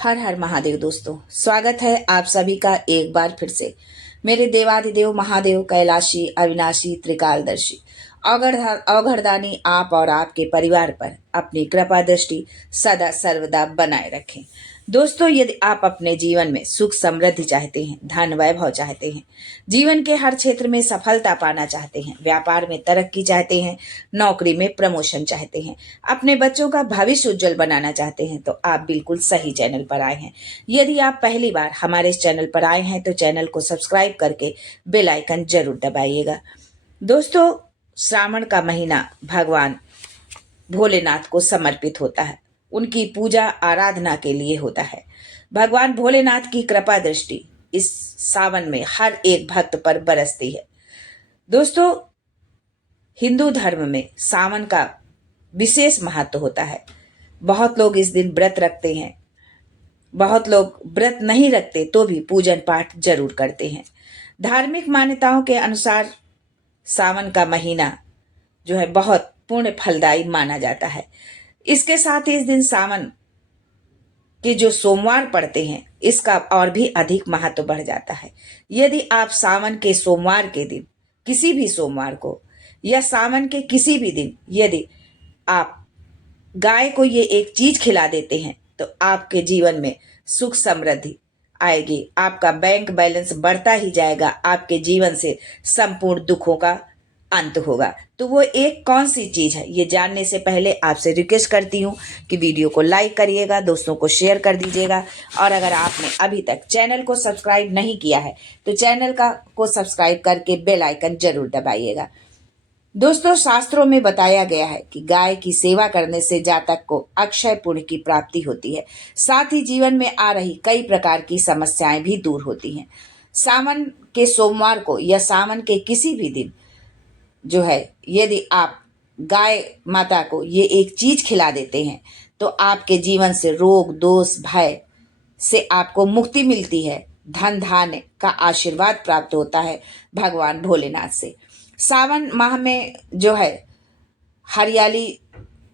हर हर महादेव। दोस्तों, स्वागत है आप सभी का एक बार फिर से मेरे देवाधिदेव महादेव कैलाशी अविनाशी त्रिकालदर्शी अवघड़दानी आप और आपके परिवार पर अपनी कृपा दृष्टि सदा सर्वदा बनाए रखें। दोस्तों, यदि आप अपने जीवन में सुख समृद्धि चाहते हैं, धन वैभव चाहते हैं, जीवन के हर क्षेत्र में सफलता पाना चाहते हैं, व्यापार में तरक्की चाहते हैं, नौकरी में प्रमोशन चाहते हैं, अपने बच्चों का भविष्य उज्जवल बनाना चाहते हैं, तो आप बिल्कुल सही चैनल पर आए हैं। यदि आप पहली बार हमारे इस चैनल पर आए हैं तो चैनल को सब्सक्राइब करके बेल आइकन जरूर दबाइएगा। दोस्तों, श्रावण का महीना भगवान भोलेनाथ को समर्पित होता है, उनकी पूजा आराधना के लिए होता है। भगवान भोलेनाथ की कृपा दृष्टि इस सावन में हर एक भक्त पर बरसती है। दोस्तों, हिंदू धर्म में सावन का विशेष महत्व होता है। बहुत लोग इस दिन व्रत रखते हैं, बहुत लोग व्रत नहीं रखते तो भी पूजन पाठ जरूर करते हैं। धार्मिक मान्यताओं के अनुसार सावन का महीना जो है बहुत पुण्य फलदायी माना जाता है। इसके साथ ही इस दिन सावन के जो सोमवार पड़ते हैं इसका और भी अधिक महत्व बढ़ जाता है। यदि आप सावन के सोमवार के दिन, किसी भी सोमवार को या सावन के किसी भी दिन यदि आप गाय को ये एक चीज खिला देते हैं तो आपके जीवन में सुख समृद्धि आएगी, आपका बैंक बैलेंस बढ़ता ही जाएगा, आपके जीवन से संपूर्ण दुखों का अंत होगा। तो वो एक कौन सी चीज है, ये जानने से पहले आपसे रिक्वेस्ट करती हूँ कि वीडियो को लाइक करिएगा, दोस्तों को शेयर कर दीजिएगा, और अगर आपने अभी तक चैनल को सब्सक्राइब नहीं किया है तो चैनल को सब्सक्राइब करके बेल आइकन जरूर दबाइएगा। दोस्तों, शास्त्रों में बताया गया है कि गाय की सेवा करने से जातक को अक्षय पुण्य की प्राप्ति होती है, साथ ही जीवन में आ रही कई प्रकार की समस्याएं भी दूर होती हैं। सावन के सोमवार को या सावन के किसी भी दिन जो है यदि आप गाय माता को ये एक चीज खिला देते हैं तो आपके जीवन से रोग दोष भय से आपको मुक्ति मिलती है, धन धान्य का आशीर्वाद प्राप्त होता है भगवान भोलेनाथ से। सावन माह में जो है हरियाली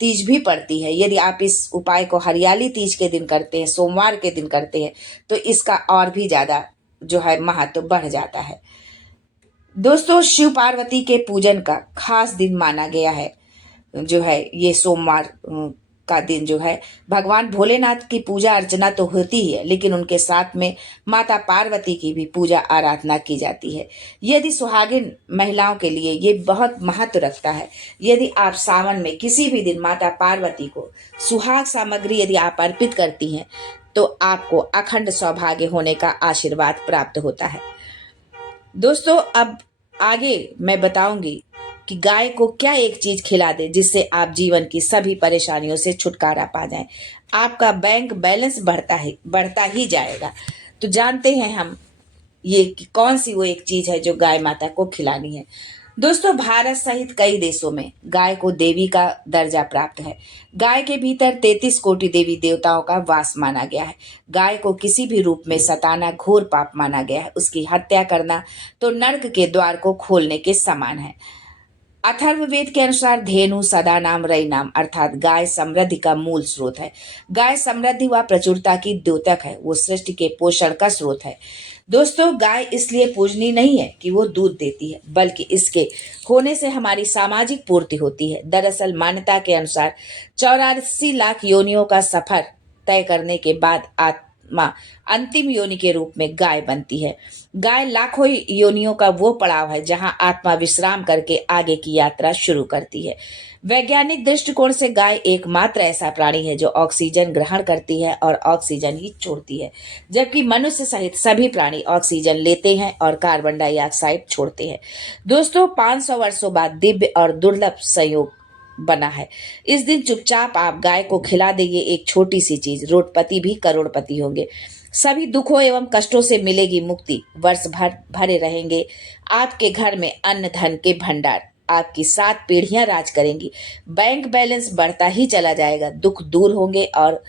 तीज भी पड़ती है। यदि आप इस उपाय को हरियाली तीज के दिन करते हैं, सोमवार के दिन करते हैं, तो इसका और भी ज्यादा जो है महत्व बढ़ जाता है। दोस्तों, शिव पार्वती के पूजन का खास दिन माना गया है जो है ये सोमवार का दिन जो है भगवान भोलेनाथ की पूजा अर्चना तो होती ही है, लेकिन उनके साथ में माता पार्वती की भी पूजा आराधना की जाती है। यदि सुहागिन महिलाओं के लिए ये बहुत महत्व रखता है। यदि आप सावन में किसी भी दिन माता पार्वती को सुहाग सामग्री यदि आप अर्पित करती हैं तो आपको अखंड सौभाग्य होने का आशीर्वाद प्राप्त होता है। दोस्तों, अब आगे मैं बताऊंगी कि गाय को क्या एक चीज खिला दे जिससे आप जीवन की सभी परेशानियों से छुटकारा पा जाएं। आपका बैंक बैलेंस बढ़ता ही जाएगा। तो जानते हैं हम ये कि कौन सी वो एक चीज है जो गाय माता को खिलानी है। दोस्तों, भारत सहित कई देशों में गाय को देवी का दर्जा प्राप्त है। गाय के भीतर 33 कोटि देवी देवताओं का वास माना गया है। गाय को किसी भी रूप में सताना घोर पाप माना गया है। उसकी हत्या करना तो नर्क के द्वार को खोलने के समान है। अथर्ववेद के अनुसार धेनु सदा नाम रई नाम अर्थात गाय समृद्धि का मूल स्रोत है। गाय समृद्धि व प्रचुरता की द्योतक है, वो सृष्टि के पोषण का स्रोत है। दोस्तों, गाय इसलिए पूजनीय नहीं है कि वो दूध देती है, बल्कि इसके होने से हमारी सामाजिक पूर्ति होती है। दरअसल मान्यता के अनुसार 84 लाख योनियों का सफर तय करने के बाद आत्मा अंतिम योनि के रूप में गाय बनती है। गाय लाखों योनियों का वो पड़ाव है जहां आत्मा विश्राम करके आगे की यात्रा शुरू करती है। वैज्ञानिक दृष्टिकोण से गाय एकमात्र ऐसा प्राणी है जो ऑक्सीजन ग्रहण करती है और ऑक्सीजन ही छोड़ती है, जबकि मनुष्य सहित सभी प्राणी ऑक्सीजन लेते हैं और कार्बन डाइऑक्साइड छोड़ते हैं। दोस्तों, 500 वर्षों बाद दिव्य और दुर्लभ संयोग बना है। इस दिन चुपचाप आप गाय को खिला देंगे एक छोटी सी चीज, रोडपति भी करोड़पति होंगे। सभी दुखों एवं कष्टों से मिलेगी मुक्ति, वर्ष भर भरे रहेंगे आपके घर में अन्न धन के भंडार, आपकी 7 पीढ़ियां राज करेंगी, बैंक बैलेंस बढ़ता ही चला जाएगा, दुख दूर होंगे और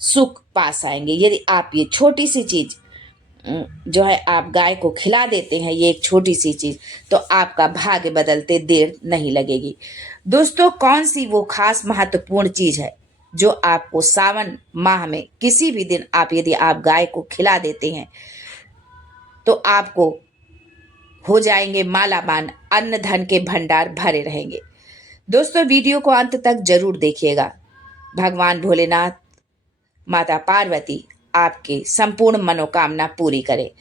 सुख पास आएंगे। यदि आप ये छोटी सी चीज जो है आप गाय को खिला देते हैं, ये एक छोटी सी चीज, तो आपका भाग्य बदलते देर नहीं लगेगी। दोस्तों, कौन सी वो खास महत्वपूर्ण चीज है जो आपको सावन माह में किसी भी दिन आप यदि आप गाय को खिला देते हैं तो आपको हो जाएंगे मालामाल, अन्न धन के भंडार भरे रहेंगे। दोस्तों, वीडियो को अंत तक जरूर देखिएगा। भगवान भोलेनाथ, माता पार्वती आपकी संपूर्ण मनोकामना पूरी करे।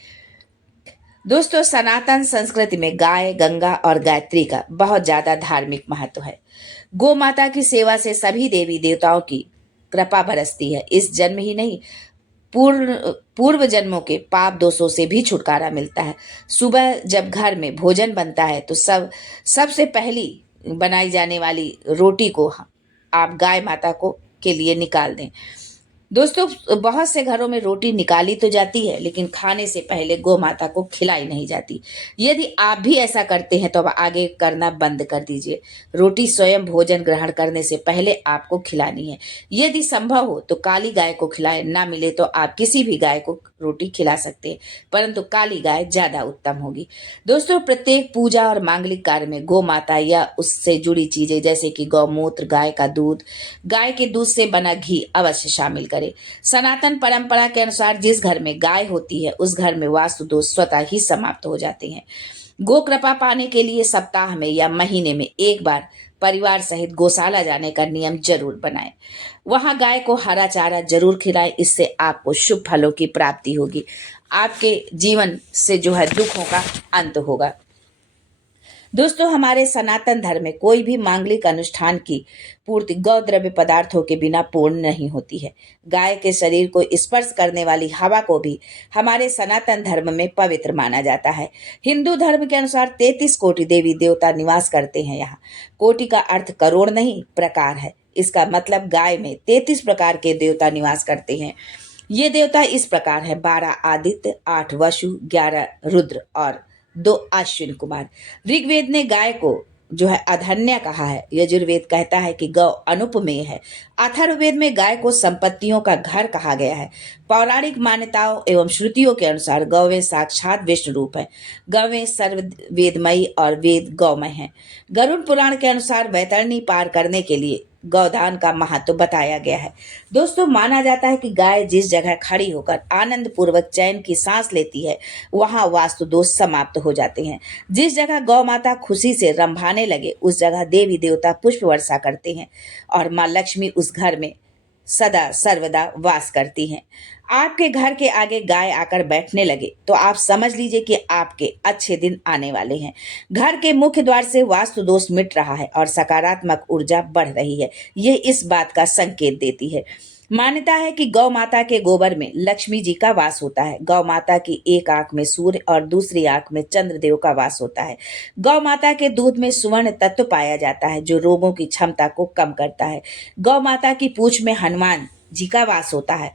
दोस्तों, सनातन संस्कृति में गाय, गंगा और गायत्री का बहुत ज्यादा धार्मिक महत्व है। गौ माता की सेवा से सभी देवी देवताओं की कृपा बरसती है। इस जन्म ही नहीं, पूर्व जन्मों के पाप दोषों से भी छुटकारा मिलता है। सुबह जब घर में भोजन बनता है तो सबसे पहली बनाई जाने वाली रोटी को आप गाय माता को के लिए निकाल दें। दोस्तों, बहुत से घरों में रोटी निकाली तो जाती है लेकिन खाने से पहले गौ माता को खिलाई नहीं जाती। यदि आप भी ऐसा करते हैं तो अब आगे करना बंद कर दीजिए। रोटी स्वयं भोजन ग्रहण करने से पहले आपको खिलानी है। यदि संभव हो तो काली गाय को खिलाएं, ना मिले तो आप किसी भी गाय को रोटी खिला सकते हैं, परंतु काली गाय ज्यादा उत्तम होगी। दोस्तों, प्रत्येक पूजा और मांगलिक कार्य में गौ माता या उससे जुड़ी चीजें जैसे कि गौमूत्र, गाय का दूध, गाय के दूध से बना घी अवश्य शामिल करें। सनातन परंपरा के अनुसार जिस घर में गाय होती है उस घर में वास्तु दोष स्वतः ही समाप्त हो जाते हैं। गो कृपा पाने के लिए सप्ताह में या महीने में एक बार परिवार सहित गौशाला जाने का नियम जरूर बनाएं। वहां गाय को हरा चारा जरूर खिलाएं। इससे आपको शुभ फलों की प्राप्ति होगी। आपके जीवन से जो है दुखों का अंत होगा। दोस्तों, हमारे सनातन धर्म में कोई भी मांगलिक अनुष्ठान की पूर्ति गौ द्रव्य पदार्थों के बिना पूर्ण नहीं होती है। गाय के शरीर को स्पर्श करने वाली हवा को भी हमारे सनातन धर्म में पवित्र माना जाता है। हिंदू धर्म के अनुसार 33 कोटि देवी देवता निवास करते हैं। यहाँ कोटि का अर्थ करोड़ नहीं, प्रकार है। इसका मतलब गाय में 33 प्रकार के देवता निवास करते हैं। ये देवता इस प्रकार है: 12 आदित्य, 8 वसु, 11 रुद्र और 2 अश्विन कुमार। ऋग्वेद ने गाय को जो है अधन्या कहा है। यजुर्वेद कहता है कि गौ अनुपमेय है। अथर्ववेद में गाय को संपत्तियों का घर कहा गया है। पौराणिक मान्यताओं एवं श्रुतियों के अनुसार गौवें साक्षात विष्णु रूप है। गौवें सर्ववेदमयी और वेद गौमय है। गरुड़ पुराण के अनुसार वैतरणी पार करने के लिए गौदान का महत्व बताया गया है। दोस्तों, माना जाता है कि गाय जिस जगह खड़ी होकर आनंद पूर्वक चैन की सांस लेती है वहां वास्तु दोष समाप्त हो जाते हैं। जिस जगह गौ माता खुशी से रंभाने लगे उस जगह देवी देवता पुष्प वर्षा करते हैं और माँ लक्ष्मी उस घर में सदा सर्वदा वास करती हैं। आपके घर के आगे गाय आकर बैठने लगे तो आप समझ लीजिए कि आपके अच्छे दिन आने वाले हैं। घर के मुख्य द्वार से वास्तु दोष मिट रहा है और सकारात्मक ऊर्जा बढ़ रही है। ये इस बात का संकेत देती है। मान्यता है कि गौ माता के गोबर में लक्ष्मी जी का वास होता है। गौ माता की एक आंख में सूर्य और दूसरी आंख में चंद्रदेव का वास होता है। गौ माता के दूध में सुवर्ण तत्व पाया जाता है जो रोगों की क्षमता को कम करता है। गौ माता की पूंछ में हनुमान जी का वास होता है।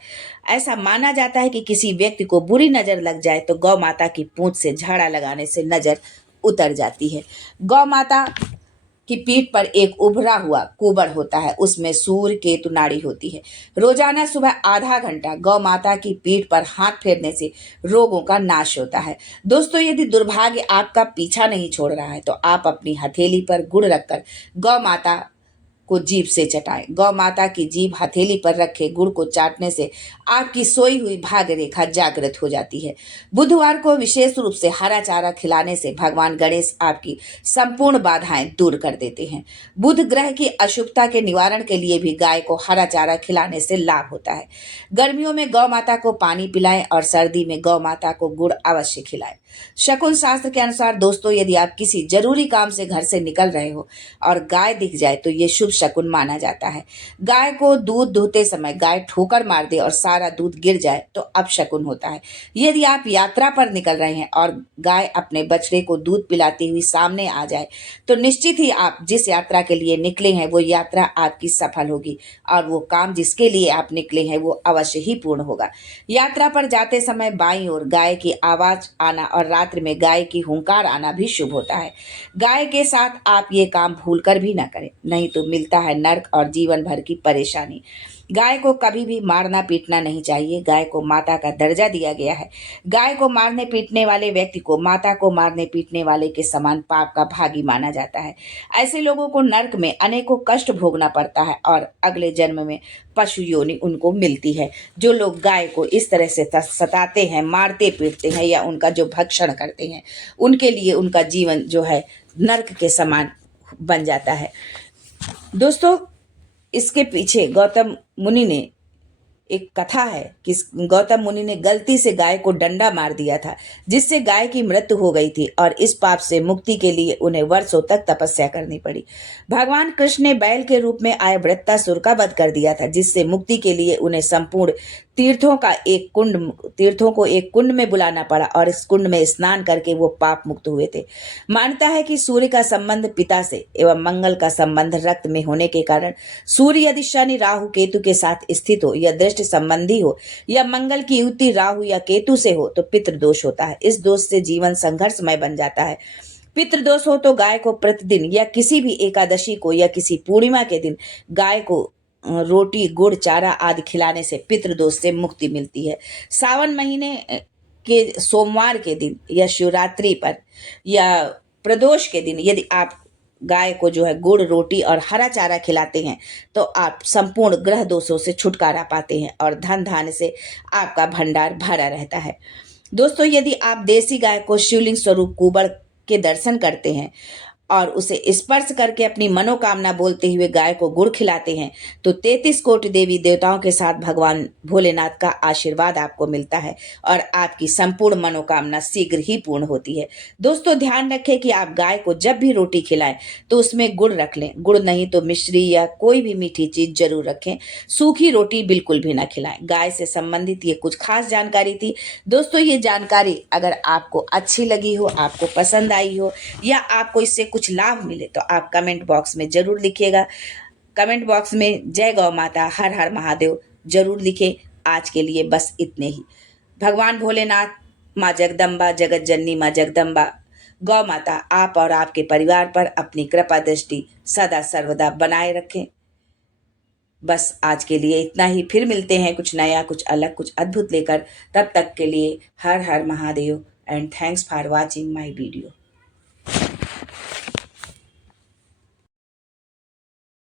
ऐसा माना जाता है कि किसी व्यक्ति को बुरी नजर लग जाए तो गौ माता की पूंछ से झाड़ा लगाने से नजर उतर जाती है। गौ माता की पीठ पर एक उभरा हुआ कुबड़ होता है, उसमें सूर्य केतु नाड़ी होती है। रोजाना सुबह आधा घंटा गौ माता की पीठ पर हाथ फेरने से रोगों का नाश होता है। दोस्तों, यदि दुर्भाग्य आपका पीछा नहीं छोड़ रहा है तो आप अपनी हथेली पर गुड़ रखकर गौ माता को जीभ से चटाएं। गौ माता की जीभ हथेली पर रखे गुड़ को चाटने से आपकी सोई हुई भाग्य रेखा जागृत हो जाती है। बुधवार को विशेष रूप से हरा चारा खिलाने से भगवान गणेश आपकी संपूर्ण बाधाएं दूर कर देते हैं। बुध ग्रह की अशुभता के निवारण के लिए भी गाय को हरा चारा खिलाने से लाभ होता है। गर्मियों में गौ माता को पानी पिलाएं और सर्दी में गौ माता को गुड़ अवश्य खिलाएं। शकुन शास्त्र के अनुसार दोस्तों, यदि आप किसी जरूरी काम से घर से निकल रहे हो और गाय दिख जाए तो ये शुभ शकुन माना जाता है। गाय को दूध दुहते समय गाय ठोकर मार दे और सारा दूध गिर जाए तो अपशकुन होता है। यदि आप यात्रा पर निकल रहे हैं और गाय अपने बछड़े को दूध पिलाती हुई सामने आ जाए तो निश्चित ही आप जिस यात्रा के लिए निकले हैं वो यात्रा आपकी सफल होगी और वो काम जिसके लिए आप निकले हैं वो अवश्य ही पूर्ण होगा। यात्रा पर जाते समय बाईं ओर गाय की आवाज आना और रात्रि में गाय की हुंकार आना भी शुभ होता है। गाय के साथ आप ये काम भूलकर भी ना करें, नहीं तो मिलता है नर्क और जीवन भर की परेशानी। गाय को कभी भी मारना पीटना नहीं चाहिए। गाय को माता का दर्जा दिया गया है। गाय को मारने पीटने वाले व्यक्ति को माता को मारने पीटने वाले के समान पाप का भागी माना जाता है। ऐसे लोगों को नरक में अनेकों कष्ट भोगना पड़ता है और अगले जन्म में पशु योनि उनको मिलती है। जो लोग गाय को इस तरह से सताते हैं, मारते पीटते हैं या उनका जो भक्षण करते हैं, उनके लिए उनका जीवन जो है नरक के समान बन जाता है। दोस्तों, इसके पीछे गौतम मुनि ने एक कथा है कि गौतम मुनि ने गलती से गाय को डंडा मार दिया था, जिससे गाय की मृत्यु हो गई थी और इस पाप से मुक्ति के लिए उन्हें वर्षों तक तपस्या करनी पड़ी। भगवान कृष्ण ने बैल के रूप में आए वृत्तासुर का वध कर दिया था, जिससे मुक्ति के लिए उन्हें संपूर्ण तीर्थों को एक कुंड में बुलाना पड़ा और इस कुंड में स्नान करके वो पाप मुक्त हुए थे। मानता है कि सूर्य का संबंध पिता से एवं मंगल का संबंध रक्त में होने के कारण सूर्य यदि शनि राहु केतु के साथ स्थित हो या दृष्टि संबंधी हो या मंगल की युति राहु या केतु से हो तो पितृदोष होता है। इस दोष से जीवन संघर्षमय बन जाता है। पितृदोष हो तो गाय को प्रतिदिन या किसी भी एकादशी को या किसी पूर्णिमा के दिन गाय को रोटी गुड़ चारा आदि खिलाने से पितृदोष से मुक्ति मिलती है। सावन महीने के सोमवार के दिन या शिवरात्रि पर या प्रदोष के दिन यदि आप गाय को जो है गुड़ रोटी और हरा चारा खिलाते हैं तो आप संपूर्ण ग्रह दोषों से छुटकारा पाते हैं और धन धान्य से आपका भंडार भरा रहता है। दोस्तों, यदि आप देसी गाय को शिवलिंग स्वरूप कुबड़ के दर्शन करते हैं और उसे स्पर्श करके अपनी मनोकामना बोलते हुए गाय को गुड़ खिलाते हैं तो 33 कोटि देवी देवताओं के साथ भगवान भोलेनाथ का आशीर्वाद आपको मिलता है और आपकी संपूर्ण मनोकामना शीघ्र ही पूर्ण होती है। दोस्तों, ध्यान रखें कि आप गाय को जब भी रोटी खिलाएं तो उसमें गुड़ रख लें। गुड़ नहीं तो मिश्री या कोई भी मीठी चीज जरूर रखें। सूखी रोटी बिल्कुल भी ना खिलाएं। गाय से संबंधित ये कुछ खास जानकारी थी। दोस्तों, ये जानकारी अगर आपको अच्छी लगी हो, आपको पसंद आई हो या आपको इससे कुछ लाभ मिले तो आप कमेंट बॉक्स में जरूर लिखिएगा। कमेंट बॉक्स में जय गौ माता, हर हर महादेव जरूर लिखें। आज के लिए बस इतने ही। भगवान भोलेनाथ, माँ जगदम्बा, जगत जननी माँ जगदम्बा, गौ माता आप और आपके परिवार पर अपनी कृपा दृष्टि सदा सर्वदा बनाए रखें। बस आज के लिए इतना ही। फिर मिलते हैं कुछ नया, कुछ अलग, कुछ अद्भुत लेकर। तब तक के लिए हर हर Mahadev and thanks for watching my video.